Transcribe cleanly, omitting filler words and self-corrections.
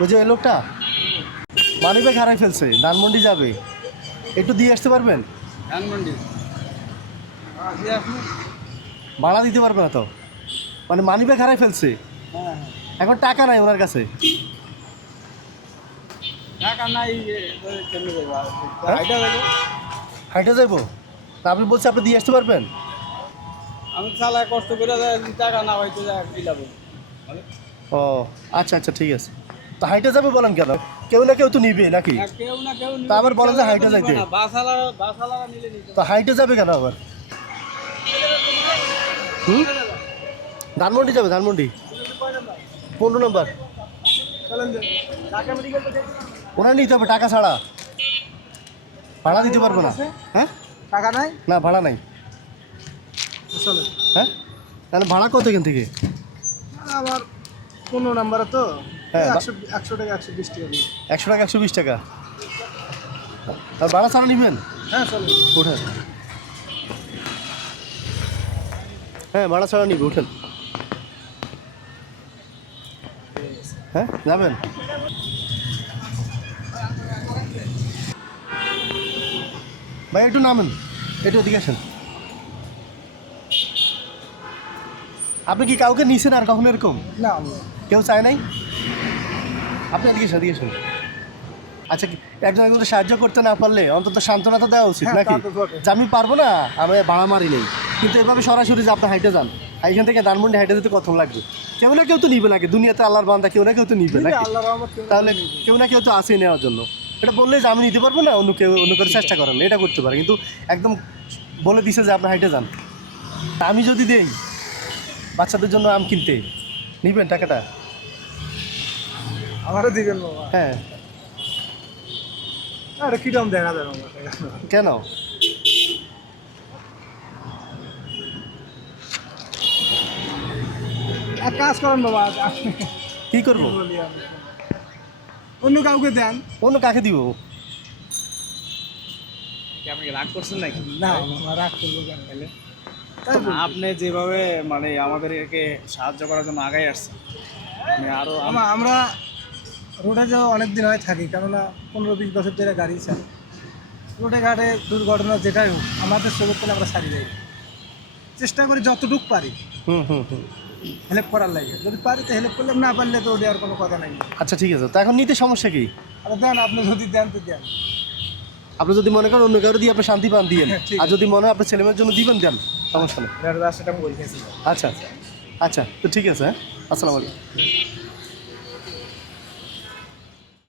ওই যে ওই লোকটা মানিব্যাগ হারাই ফেলছে, ধানমন্ডি যাবে, একটু দিয়ে আসতে পারবেন? ধানমন্ডি ভাড়া দিতে পারবে না তো, মানে মানিব্যাগ হারাই ফেলছে, হ্যাঁ এখন টাকা নাই ওনার কাছে। টাকা নাই কেমনে যাবো হ্যাঁ? হাইটা যাবো হাইটে যাইবো? তা আপনি বলছি আপনি দিয়ে আসতে পারবেন? আমি চালায় কষ্ট করে যায় টাকা না হয়তো যায় দিলাবো ও আচ্ছা আচ্ছা ঠিক আছে। তো হাইটে যাবে বলেন কেন? কেউ না কেউ তো নিবে নাকি? কেউ না কেউ তা আবার বলেন যে হাইটে যাইতে, বাসালা নিলে নিতে তো হাইটে যাবে কেন আবার? হুম, ধানমন্ডি যাবে, ধানমন্ডি 15 নম্বর। ওনার নিতে হবে টাকা ছাড়া, ভাড়া দিতে পারবো না। হ্যাঁ টাকা নাই না, ভাড়া নাই। চলো হ্যাঁ, তাহলে ভাড়া কত এখান থেকে? আমার 15 নাম্বারে তো হ্যাঁ, 100 টাকা 120 টাকা 100 টাকা 120 টাকা, আর ভাড়া ছাড়া নিবেন? হ্যাঁ চলো ওঠেন, হ্যাঁ ভাড়া ছাড়া নিবে, ওঠেন। হ্যাঁ যাবেন? ভাই একটু নামেন, একটু এদিকে আসেন। আপনি কি কাউকে নিছেন আর কখনো এরকম? না কেউ চায় নাই? আপনি এদিকে এসে এদিকে এসেন। আচ্ছা, একজন একজনকে সাহায্য করতে না পারলে অন্তত সান্ত্বনা তো দেওয়া উচিত হ্যাঁ, নাকি? তা তো বটে। যে আমি পারবো না, আমি ভাড়া মারি নেই, কিন্তু এভাবে সরাসরি যে আপনি হাইটে যান, এখান থেকে ধানমন্ডি হাইটে যেতে কত লাগবে? কেউ না কেউ তো নিবে নাকি? দুনিয়াতে আল্লাহর বান্দা, কেউ না কেউ তো নিবে নাকি? আল্লাহর রহমত তাহলে কেউ না কেউ তো আসেই নেওয়ার জন্য। এটা বললে যে আমি নিতে পারবো না, অন্য কেউ অন্য করে চেষ্টা করেন, এটা করতে পারে, কিন্তু একদম বলে দিছে যে আপনি হাইটে যান। তা আমি যদি দেই বাচ্চাদের জন্য আম কিনতে, নিবেন টাকাটা? আমারও দিবেন বাবা হ্যাঁ। আরে কিরম দেখা যায় বাবা কেন? এক কাজ করেন বাবা কি করবো? বলি আমি অন্য কাউকে দেন অন্য কাকে দিব? আপনি রাগ করছেন নাকি? না রাগ করবো কেন তাহলে? আপনি যেভাবে মানে আমাদেরকে সাহায্য করার জন্য আগাই আসছেন, মানে আরো আমরা রোডে যাওয়া অনেক দিন হয় থাকি, কেননা 15-20 বছর ধরে গাড়ি চালাই। রোডে ঘাটে দুর্ঘটনা যেটাই হোক আমাদের চোখের তলে আমরা সারি যাই, চেষ্টা করি যতটুকু পারি হুম হুম হুম। হেল্প করার লাগে। যদি পারি তো হেল্প করলাম, না পারলে তো দেওয়ার কোনো কথা নাই। আচ্ছা ঠিক আছে, তো এখন নিতে সমস্যা কি? আর দেন, আপনি যদি দেন তো দেন। আপনি যদি মনে করেন অন্য কারো দিয়ে আপনি শান্তি পান দিয়েন, ঠিক আর যদি মনে হয় আপনার ছেলেমেয়ের জন্য দিবেন দেন, সমস্যা নেই। সেটা আমি বলতেছি। আচ্ছা আচ্ছা, তো ঠিক আছে, হ্যাঁ, আসসালামু আলাইকুম।